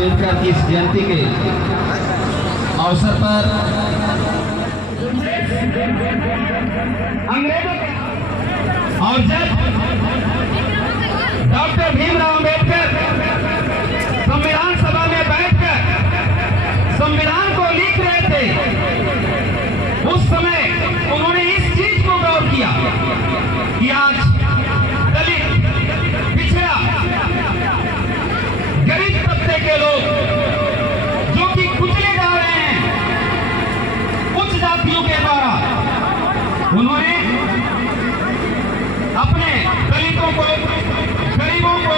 अम्बेडकर की इस जयंती के अवसर पर और जब डॉक्टर भीमराव अम्बेडकर संविधान सभा में बैठकर संविधान को लिख रहे थे, उस समय उन्होंने इस चीज को गौर किया कि आज दलित, पिछड़ा, गरीब तबके के लोग जो कि कुचले जा रहे हैं उच्च जातियों के द्वारा, उन्होंने अपने दलितों को, गरीबों को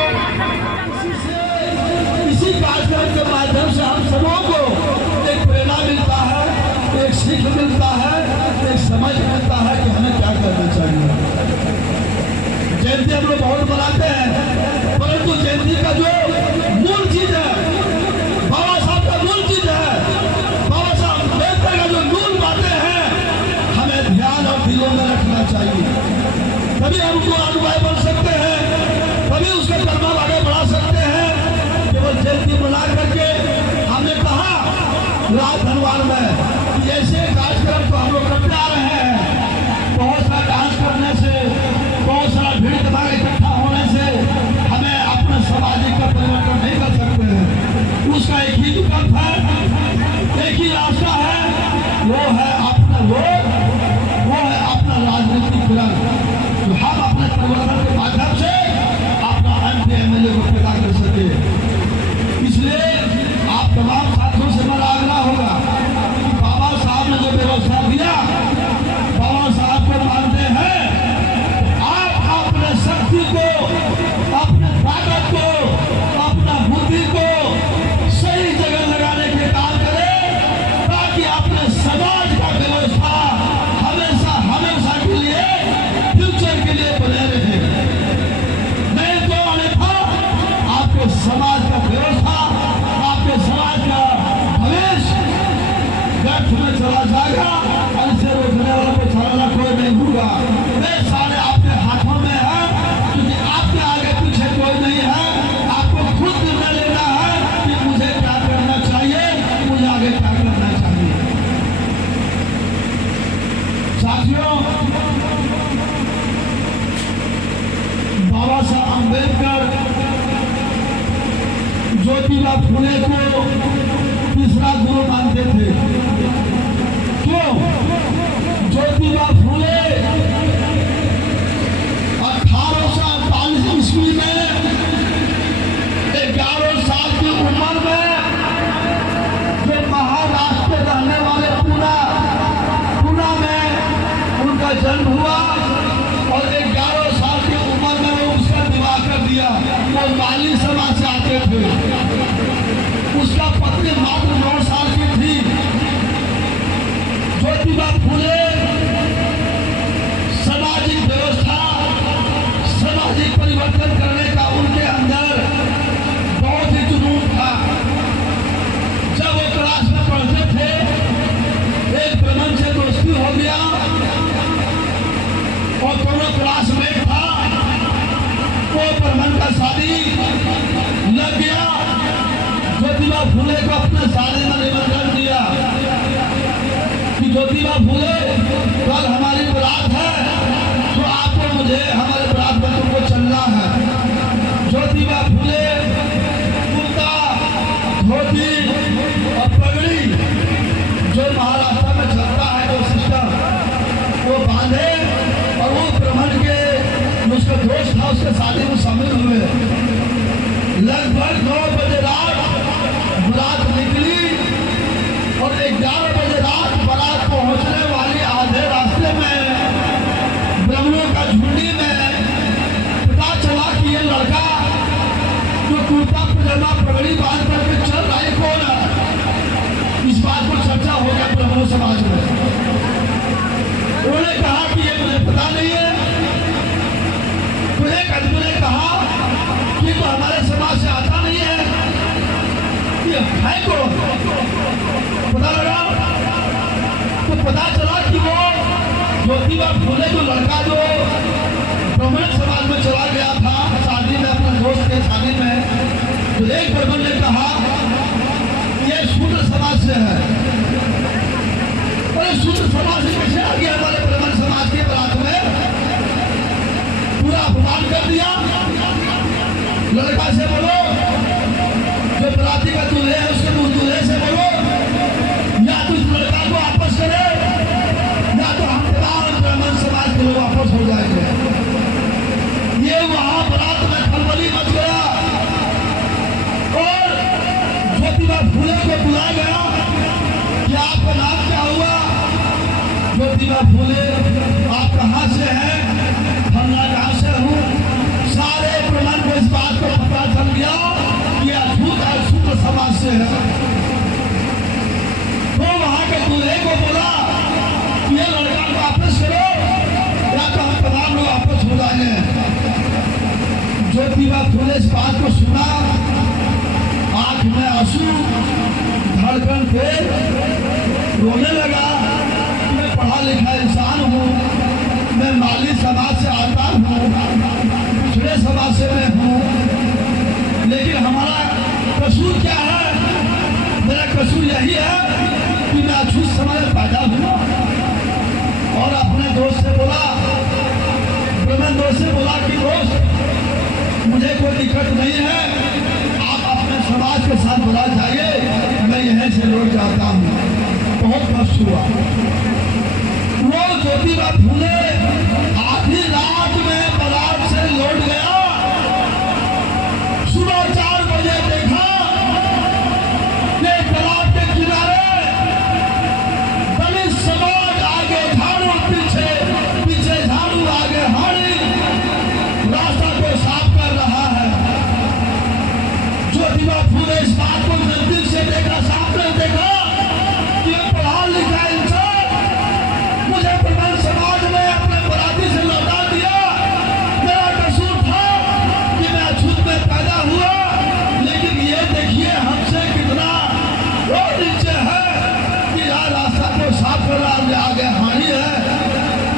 इसी कार्यक्रम के माध्यम से हम सबों को एक प्रेरणा मिलता है, एक सीख मिलता है, एक समझ मिलता है कि हमें क्या करना चाहिए। जयंती हम लोग बहुत मनाते हैं, परंतु जयंती का जो मूल चीज है, बाबा साहब का मूल चीज है, बाबा साहब अम्बेडकर का जो मूल बातें हैं, हमें ध्यान और दिलों में रखना चाहिए। तभी हम उनको अनुयायी बन सकते हैं, तभी उसके कर्म आगे बढ़ा सकते हैं। केवल जयंती मना करके हमने कहा रात धनवान में कि ऐसे कार्यक्रम तो हम लोग करते आ रहे हैं, बहुत सारा डांस करने से, बहुत सारा भीड़ दिमाग इकट्ठा होने से हमें अपने सामाजिक का परिवर्तन नहीं कर सकते हैं। उसका एक ही विकल्प है, एक ही रास्ता है, वो है अपना वोट, वो है अपना राजनीतिक प्रण। तो हम अपने परिवर्तन के माध्यम से अपना एमपी एमएलए को पैदा कर सके। इसलिए आप तमाम साथियों से मेरा आग्रह होगा कि बाबा साहब ने जो व्यवस्था दिया, बाबा साहब को मानते हैं, आप अपने शक्ति को, अपने ताकत को, अपना बुद्धि को सही जगह लगाने के काम करें, ताकि अपने समाज का व्यवस्था हमेशा हमेशा के लिए, फ्यूचर के लिए बने रहे। नहीं तो अन्यथा आपके समाज का व्यवस्था, आपके समाज का भविष्य व्यर्थ में चला जाएगा और इसे रोकने वाला को चलाना कोई नहीं होगा। वे सारे आपके हाथों में है, क्योंकि आपके आगे पीछे कोई नहीं है। आपको खुद निर्णय लेना है कि मुझे क्या करना चाहिए, मुझे आगे क्या करना चाहिए। साथियों, बाबा साहब अम्बेडकर ज्योतिबा फुले को तीसरा गुरु मानते थे। क्यों? ज्योतिबा फुले 1848 ईस्वी में 11 साल की उम्र में जो महाराष्ट्र के रहने वाले पूना में उनका जन्म हुआ और 11 साल की उम्र में वो उसका विवाह कर दिया। वो माली समाज से आते थे। उसका पत्नी मात्र 9 साल की थी। ज्योतिबा फुले सामाजिक व्यवस्था, सामाजिक परिवर्तन करने का उनके अंदर बहुत ही जुनून था। जब वो क्लास में पढ़ते थे, एक ब्राह्मण से दोस्ती हो गया और दोनों क्लासमेट था, वो ब्राह्मण का शादी लग गया। ज्योतिबा फुले को अपने शादी में निमंत्रण दिया कि ज्योतिबा फुले कल हमारी बारात है, तो आपको मुझे हमारे बारात में तुमको चलना है। ज्योतिबा फुले कुर्ता, धोती और पगड़ी जो महाराष्ट्र में चलता है जो सिस्टम, वो बांधे और वो ब्राह्मण के उसका दोस्त था, उसके शादी में शामिल हुए। लगभग 9 बजे रात बारात निकली और 11 बजे रात बारात पहुंचने वाली आधे रास्ते में ब्राह्मणों का झुंडी में पता चला कि ये लड़का जो कुर्ता पजामा पगड़ी बांध करके चल रहा है कौन है। इस बात पर चर्चा हो गया ब्राह्मण समाज में। उन्होंने कहा कि ये मुझे पता नहीं है। तो एक आदमी ने कहा कि तो हमारे समाज से आता नहीं है, ये है कौन? पता लगा तो पता चला कि वो ज्योतिबा फुले जो लड़का जो ब्राह्मण समाज में चला गया था शादी में, अपने दोस्त के शादी में, तो एक ब्राह्मण ने कहा से बोलो, जो बराती का दूल्हे है उसके दूल्हे से बोलो, या तो इस लड़का को वापस करे, या तो हम तमाम ब्राह्मण समाज के लोग वापस हो जाएंगे। ये वहां बारात में खलबली मच गया और ज्योतिबा फूले को बुलाया गया कि आपका नाम क्या हुआ? ज्योतिबा फूले, आप कहाँ से हैं? फलना कहाँ से हूँ। सारे ब्राह्मण को इस बात को पता चल गया कि अछूत शूद्र समाज से है। तो वहां के दूल्हे को बोला कि ये लड़का वापस करो, या तो हम तमाम लोग वापस हो जाएंगे। ज्योतिबा फूले इस बात को सुना, आंख में आंसू, धड़कन थे, रोने लगा। मैं पढ़ा लिखा इंसान हूँ, मैं माली समाज से आता हूँ, पिछड़े समाज से मैं हूँ, लेकिन हमारा कसूर क्या है? मेरा कसूर यही है कि मैं अछूत समाज में पैदा हुआ। और अपने दोस्त से बोला, ब्राह्मण दोस्त से बोला कि दोस्त, मुझे कोई दिक्कत नहीं है, आप अपने समाज के साथ बुला जाइए, मैं यहीं से लौट जाता हूँ। बहुत कष्ट हुआ। वो ज्योतिबा फूले आधी रात में बारात से लौट गया। सुबह 4 बजे देखा कि तालाब के किनारे दलित समाज आगे झाड़ू, पीछे झाड़ू, आगे हाड़ी रास्ता को साफ कर रहा है। ज्योतिबा फूले इस बात को नजदीक से देखा, सामने देखा कि पढ़ा लिखा इंसान मुझे ब्राह्मण समाज में अपने बराती से लौटा दिया। मेरा कसूर था कि मैं अछूत में पैदा हुआ, लेकिन ये देखिए हमसे कितना वो नीचे है कि यहाँ रास्ता को साफ कर रहा है, आगे हानि है।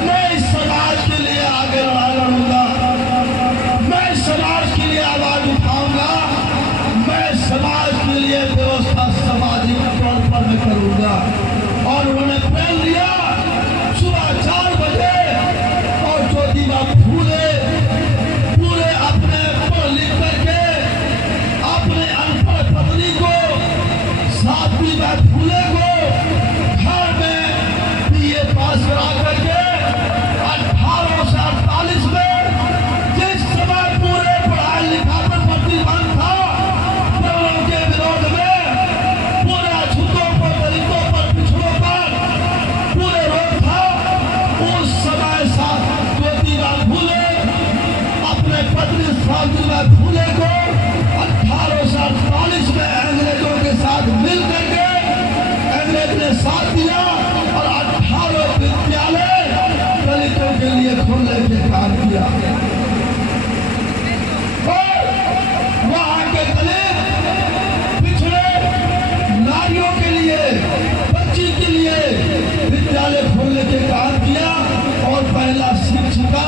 मैं इस समाज के लिए आगे लड़ाई लड़ूंगा, मैं इस समाज के लिए आवाज उठाऊंगा, मैं समाज के लिए व्यवस्था सामाजिक तौर पर मैं करूंगा। और उन्होंने प्रेम दिया। सुबह 4 बजे और ज्योतिबा फूले पूरे अपने पढ़ लिख करके अपने अनपढ़ पत्नी को, ज्योतिबा फूले को घर में बीए पास करा करके 1848 में, जिस समय पूरे पढ़ाई लिखाई पर प्रतिबंध था, ब्राह्मणों के विरोध में, पूरे अछूतों पर, दलितों पर, पिछड़ों पर पूरे रोक था, उस समय ज्योतिबा फूले अपने पत्नी ज्योतिबा फूले को 1848 में अंग्रेजों के साथ मिल करके अंग्रेज ने साथ दिया और 18 विद्यालय दलितों के लिए खोलने के काम किया। और वहां के दलित पिछड़े नारियों के लिए, बच्ची के लिए विद्यालय खोलने के काम किया। और पहला शिक्षिका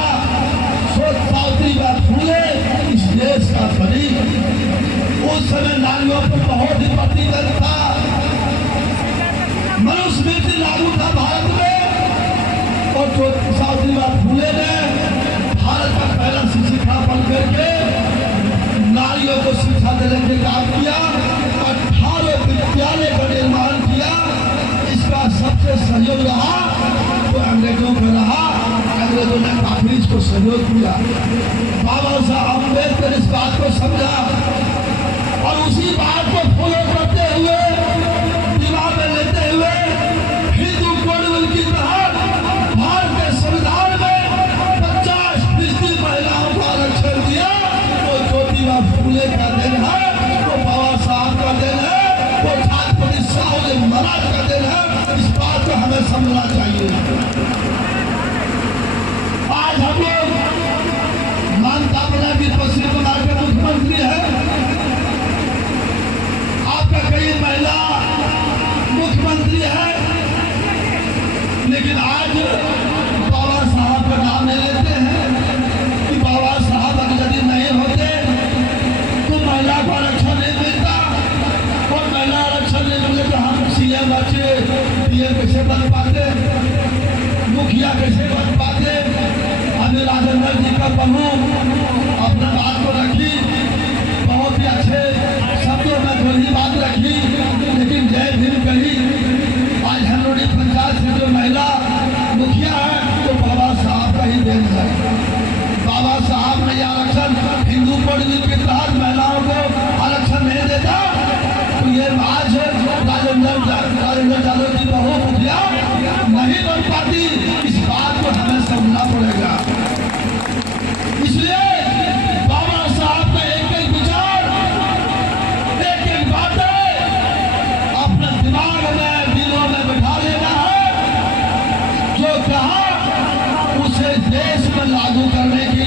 ज्योतिबा फूले इस देश का बनी। उस समय नारियों पर बहुत ही प्रतिबंध था, मनुस्मृति लागू था भारत में। और ज्योतिबा फूले ने भारत का पहला शिक्षिका बन करके नारियों को शिक्षा देने के काम किया। 18 विद्यालय का निर्माण किया। इसका सबसे सहयोग रहा तो अंग्रेजों का रहा। अंग्रेजों ने काफी इसको सहयोग किया। बाबा साहब अम्बेडकर इस बात को समझा और उसी बात को फॉलो करते हुए, दिमाग में लेते हुए, हिंदू कोड की तहत भारत के संविधान में 50% महिलाओं को आरक्षण दिया। वो ज्योतिबा फूले का दिन है, वो बाबा साहब का दिन है, वो छत्रपति शाहू महाराज का दिन है। इस बात को हमें समझना चाहिए। आज हम लोग मानता बना कि पश्चिम बंगाल के मुख्यमंत्री है, आपका शेड्यूल के तहत महिलाओं को आरक्षण नहीं देता, तो ये आज राजेंद्र यादव की बहू मुखिया नहीं बन पाती। इस बात को हमें समझना पड़ेगा। इसलिए बाबा साहब का एक एक विचार, एक एक बातें अपने दिमाग में, दिलों में बिठा लेना है। जो कहा उसे देश में लागू करने की